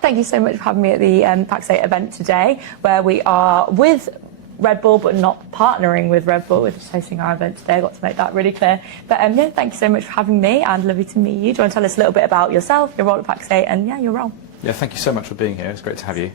Thank you so much for having me at the Pax8 event today, where we are with Red Bull, but not partnering with Red Bull. We're just hosting our event today. I got to make that really clear. But yeah, thank you so much for having me, and lovely to meet you. Do you want to tell us a little bit about yourself, your role at Pax8, and yeah, your role? Yeah, thank you so much for being here. It's great to have you.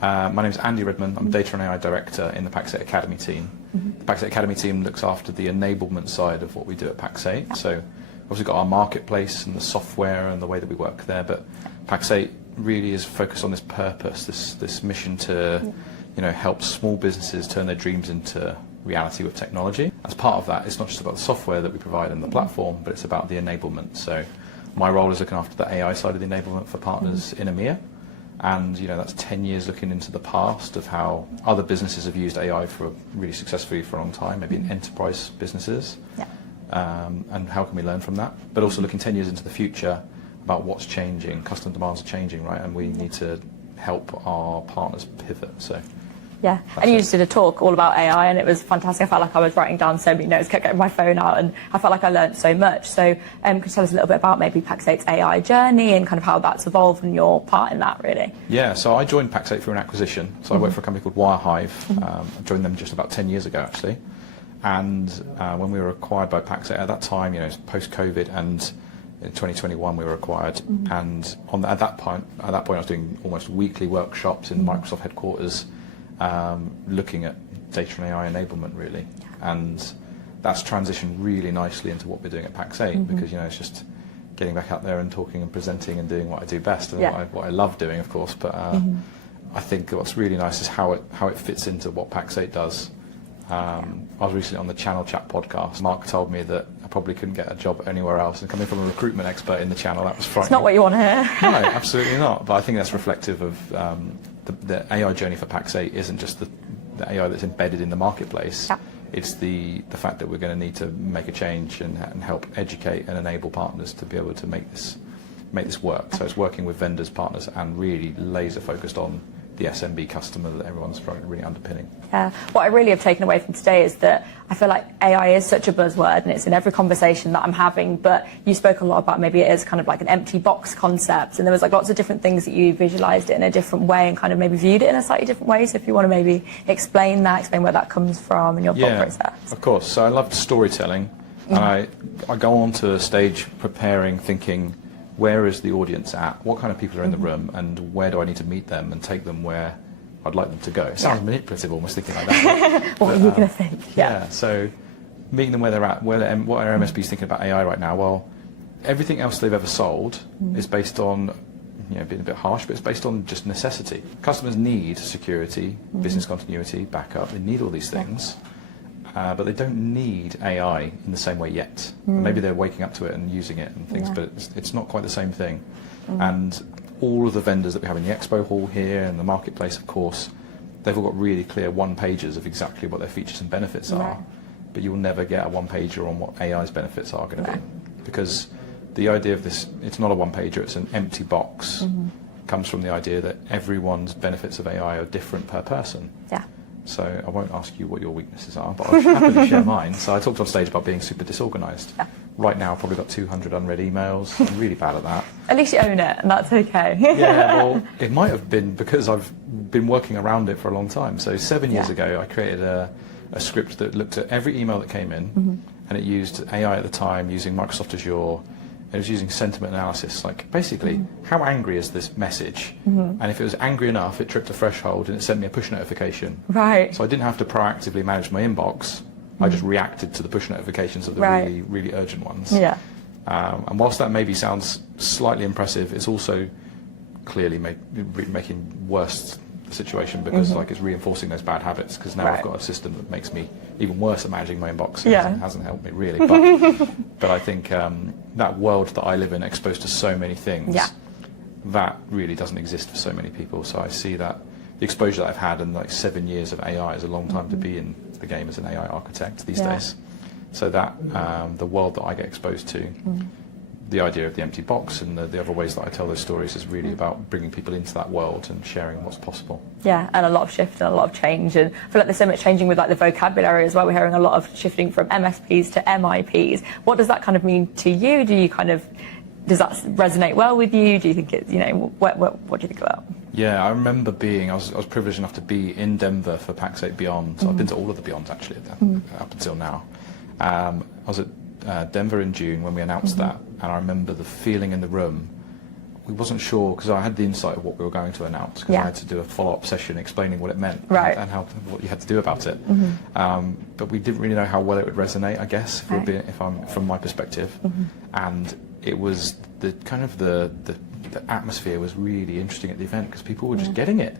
My name is Andy Redman. I'm Data and AI Director in the Pax8 Academy team. The Pax8 Academy team looks after the enablement side of what we do at Pax8. Yeah. So obviously got our marketplace and the software and the way that we work there, but Pax8 really is focused on this purpose, this mission to help small businesses turn their dreams into reality with technology. As part of that, it's not just about the software that we provide and the platform, but it's about the enablement. So my role is looking after the AI side of the enablement for partners in EMEA. And that's 10 years looking into the past of how other businesses have used AI for really successfully for a long time, maybe in enterprise businesses. Yeah. And how can we learn from that? But also looking 10 years into the future about what's changing. Customer demands are changing, right? And we need to help our partners pivot. So. Yeah, and you just did a talk all about AI, and it was fantastic. I felt like I was writing down so many notes, kept getting my phone out, and I felt like I learned so much. So could you tell us a little bit about maybe Pax8's AI journey and kind of how that's evolved and your part in that, really? Yeah, so I joined Pax8 through an acquisition. So I worked for a company called Wirehive. I joined them just about 10 years ago, actually. And when we were acquired by Pax8, at that time, it's post-COVID, and in 2021 we were acquired. And at that point I was doing almost weekly workshops in Microsoft headquarters, looking at data and AI enablement, really. And that's transitioned really nicely into what we're doing at Pax8, because it's just getting back out there and talking and presenting and doing what I do best, and what I love doing, of course. But I think what's really nice is how it fits into what Pax8 does. I was recently on the Channel Chat podcast. Mark told me that I probably couldn't get a job anywhere else, and coming from a recruitment expert in the channel, that was frightening. It's not what you want to hear. No, absolutely not. But I think that's reflective of the AI journey for Pax8 isn't just the AI that's embedded in the marketplace. Yeah. It's the fact that we're going to need to make a change and help educate and enable partners to be able to make this work. So it's working with vendors, partners, and really laser focused on the SMB customer that everyone's really underpinning. Yeah. What I really have taken away from today is that I feel like AI is such a buzzword, and it's in every conversation that I'm having, but you spoke a lot about maybe it is kind of like an empty box concept, and there was like lots of different things that you visualized it in a different way and kind of maybe viewed it in a slightly different way. So if you want to maybe explain where that comes from and your thought process. Of course. So I loved storytelling, and I go on to a stage preparing, thinking, where is the audience at? What kind of people are in the room, and where do I need to meet them and take them where I'd like them to go? It sounds manipulative, almost thinking like that. What are you going to think? Yeah. So meeting them where they're at. What are MSPs thinking about AI right now? Well, everything else they've ever sold is based on, being a bit harsh, but it's based on just necessity. Customers need security, business continuity, backup. They need all these things. But they don't need AI in the same way yet. Maybe they're waking up to it and using it and things, but it's not quite the same thing. And all of the vendors that we have in the expo hall here and the marketplace, of course, they've all got really clear one-pagers of exactly what their features and benefits are. But you will never get a one-pager on what AI's benefits are going to be. Because the idea of this, it's not a one-pager, it's an empty box, comes from the idea that everyone's benefits of AI are different per person. Yeah. So I won't ask you what your weaknesses are, but I'll happily share mine. So I talked on stage about being super disorganized. Yeah. Right now I've probably got 200 unread emails. I'm really bad at that. At least you own it, and that's okay. Yeah, well, it might have been because I've been working around it for a long time. So 7 years ago I created a script that looked at every email that came in, and it used AI at the time, using Microsoft Azure. It was using sentiment analysis, like basically how angry is this message, and if it was angry enough it tripped a threshold and it sent me a push notification. Right. So I didn't have to proactively manage my inbox, I just reacted to the push notifications of the really, really urgent ones. Yeah. And whilst that maybe sounds slightly impressive, it's also clearly making worse the situation, because like it's reinforcing those bad habits, because now I've got a system that makes me even worse at managing my inbox. It hasn't helped me really, but I think that world that I live in, exposed to so many things, that really doesn't exist for so many people. So I see that the exposure that I've had in like 7 years of AI is a long time to be in the game as an AI architect these days. So that the world that I get exposed to the idea of the empty box and the other ways that I tell those stories is really about bringing people into that world and sharing what's possible. Yeah, and a lot of shift and a lot of change, and I feel like there's so much changing with like the vocabulary as well. We're hearing a lot of shifting from MSPs to MIPs. What does that kind of mean to you? Does that resonate well with you? Do you think it's, what do you think about? Yeah, I remember I was privileged enough to be in Denver for Pax8 Beyond. So I've been to all of the Beyonds actually up until now. I was at Denver in June when we announced that, and I remember the feeling in the room. We wasn't sure, because I had the insight of what we were going to announce, because I had to do a follow-up session explaining what it meant and what you had to do about it. But we didn't really know how well it would resonate, I guess, if I'm from my perspective. And it was the atmosphere was really interesting at the event, because people were just getting it.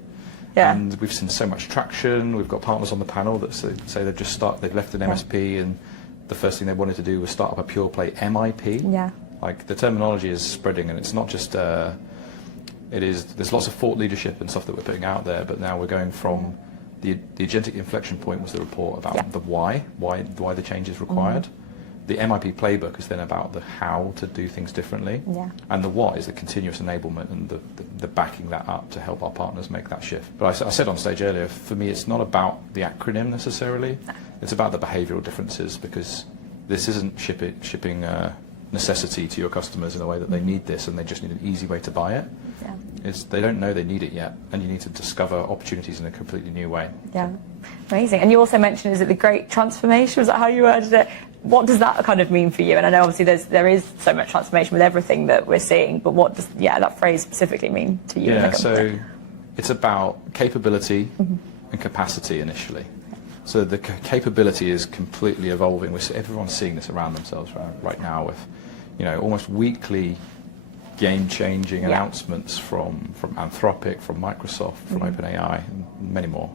Yeah. And we've seen so much traction. We've got partners on the panel that say they've left an MSP, and the first thing they wanted to do was start up a pure play MIP. Yeah. Like, the terminology is spreading, and it's not just there's lots of thought leadership and stuff that we're putting out there, but now we're going from the agentic inflection point was the report about the why the change is required. The MIP playbook is then about the how to do things differently, and the what is the continuous enablement and the backing that up to help our partners make that shift. But I said on stage earlier, for me, it's not about the acronym necessarily. It's about the behavioural differences, because this isn't shipping necessity to your customers in a way that they need this and they just need an easy way to buy it. They don't know they need it yet, and you need to discover opportunities in a completely new way. Yeah, amazing. And you also mentioned, is it the great transformation? Was that how you worded it? What does that kind of mean for you? And I know obviously there is so much transformation with everything that we're seeing, but what does that phrase specifically mean to you? Yeah, so it's about capability and capacity initially. So the capability is completely evolving. Everyone's seeing this around themselves right now with, almost weekly game-changing announcements from Anthropic, from Microsoft, from OpenAI, and many more.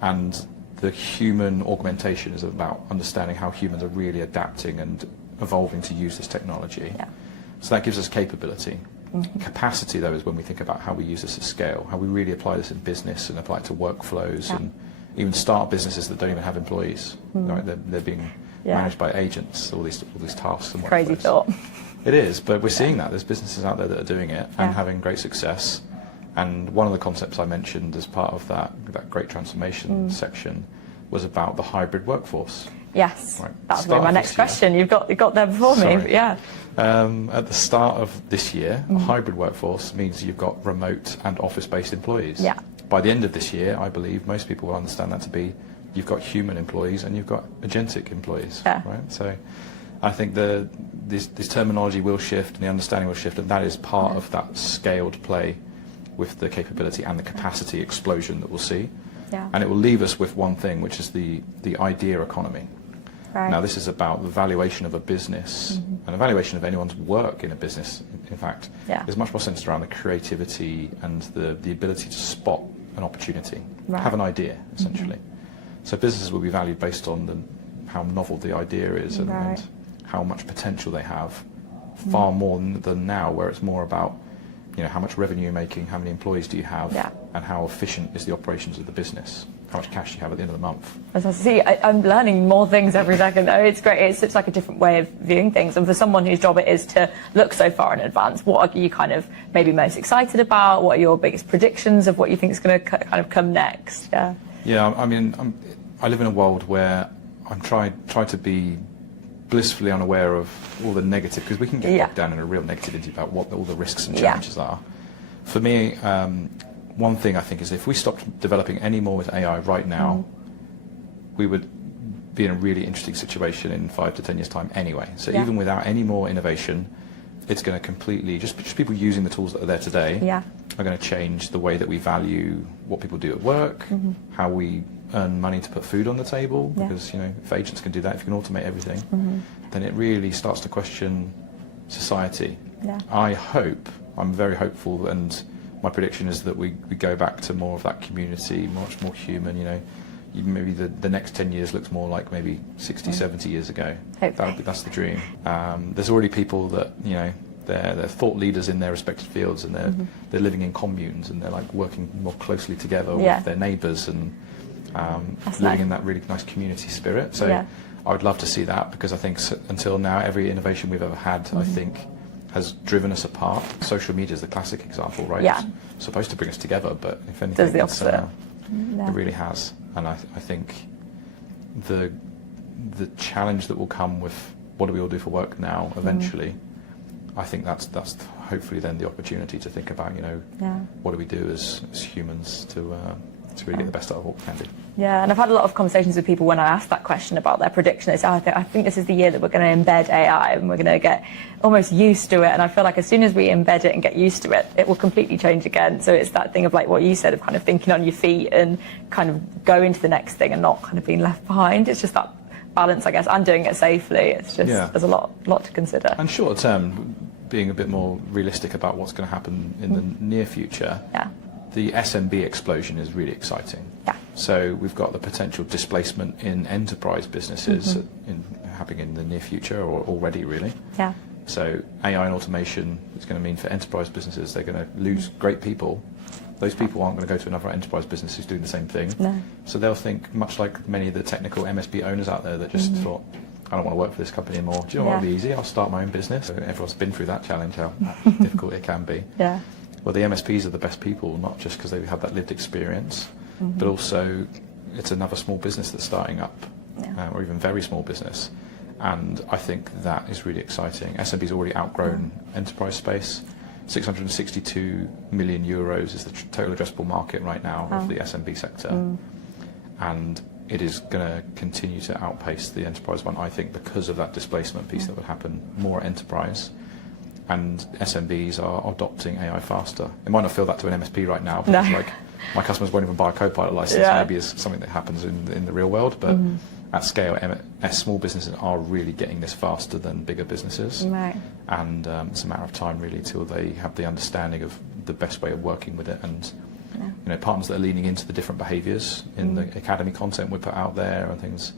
And the human augmentation is about understanding how humans are really adapting and evolving to use this technology. So that gives us capability. Capacity, though, is when we think about how we use this at scale, how we really apply this in business and apply it to workflows and even start businesses that don't even have employees. Right? They're being managed by agents, all these tasks and workflows. Crazy thought. It is, but we're seeing that. There's businesses out there that are doing it and having great success. And one of the concepts I mentioned as part of that great transformation section was about the hybrid workforce. Yes, right. That was going to be my next question. You got there before me, but at the start of this year, a hybrid workforce means you've got remote and office-based employees. By the end of this year, I believe most people will understand that to be you've got human employees and you've got agentic employees. Right? So I think this terminology will shift and the understanding will shift, and that is part of that scaled play with the capability and the capacity explosion that we'll see. And it will leave us with one thing, which is the idea economy. Now, this is about the valuation of a business and the valuation of anyone's work in a business, in fact, is much more centered around the creativity and the ability to spot an opportunity, have an idea, essentially. So businesses will be valued based on how novel the idea is and how much potential they have, far more than now, where it's more about how much revenue you're making, how many employees do you have, and how efficient is the operations of the business, how much cash do you have at the end of the month. As I see, I'm learning more things every second, though. It's great. It's like a different way of viewing things. And for someone whose job it is to look so far in advance, what are you kind of maybe most excited about? What are your biggest predictions of what you think is going to kind of come next? Yeah, I mean, I live in a world where I'm trying to be blissfully unaware of all the negative, because we can get bogged down in a real negativity about what all the risks and challenges are. For me, one thing I think is if we stopped developing any more with AI right now, we would be in a really interesting situation in 5 to 10 years' time anyway. So even without any more innovation, it's going to completely, just people using the tools that are there today are going to change the way that we value what people do at work, how we earn money to put food on the table, because if agents can do that, if you can automate everything, then it really starts to question society. I'm very hopeful, and my prediction is that we go back to more of that community, much more human. Maybe the next 10 years looks more like maybe 60, 70 years ago. That's the dream. There's already people that they're thought leaders in their respective fields, and they're living in communes, and they're like working more closely together with their neighbours and living in that really nice community spirit. So I would love to see that, because I think until now every innovation we've ever had, I think, has driven us apart. Social media is the classic example, right? Yeah. It's supposed to bring us together, but if anything, Does the opposite. it really has. And I think the challenge that will come with what do we all do for work now eventually, I think that's hopefully then the opportunity to think about, what do we do as humans to really get the best out of what we can do. Yeah, and I've had a lot of conversations with people when I asked that question about their prediction. They say, I think this is the year that we're going to embed AI and we're going to get almost used to it. And I feel like as soon as we embed it and get used to it, it will completely change again. So it's that thing of like what you said of kind of thinking on your feet and kind of going to the next thing and not kind of being left behind. It's just that balance, I guess, and doing it safely. It's just, there's a lot to consider. And short term, being a bit more realistic about what's going to happen in the near future. Yeah. The SMB explosion is really exciting. Yeah. So we've got the potential displacement in enterprise businesses happening in the near future or already really. Yeah. So AI and automation is going to mean for enterprise businesses they're going to lose great people. Those people aren't going to go to another enterprise business who's doing the same thing. No. So they'll think, much like many of the technical MSP owners out there that just thought, I don't want to work for this company anymore. Do you know what would be easy? I'll start my own business. So everyone's been through that challenge, how difficult it can be. Yeah. Well, the MSPs are the best people, not just because they have that lived experience, but also it's another small business that's starting up, or even very small business. And I think that is really exciting. SMB's already outgrown enterprise space. 662 million euros is the total addressable market right now of the SMB sector. And it is going to continue to outpace the enterprise one, I think, because of that displacement piece that would happen, more enterprise. And SMBs are adopting AI faster. It might not feel that to an MSP right now, because like my customers won't even buy a Copilot license. Maybe it's something that happens in the real world, but at scale, small businesses are really getting this faster than bigger businesses. Right. And it's a matter of time really till they have the understanding of the best way of working with it. And partners that are leaning into the different behaviours in the academy content we put out there and things,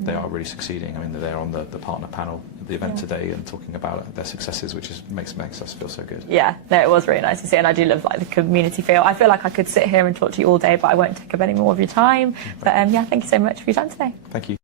they are really succeeding. I mean, they're there on the partner panel at the event today and talking about their successes, which makes us feel so good. Yeah, no, it was really nice to see, and I do love like the community feel. I feel like I could sit here and talk to you all day, but I won't take up any more of your time. But yeah, thank you so much for your time today. Thank you.